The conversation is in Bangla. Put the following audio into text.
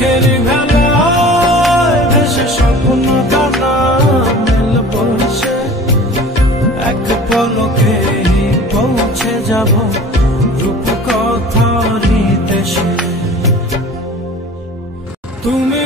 চোখের ভেলায় ভেসে স্বপ্ন গানা মেলব সে এক পলকে পৌঁছে যাব রূপকথার দেশে। তুমি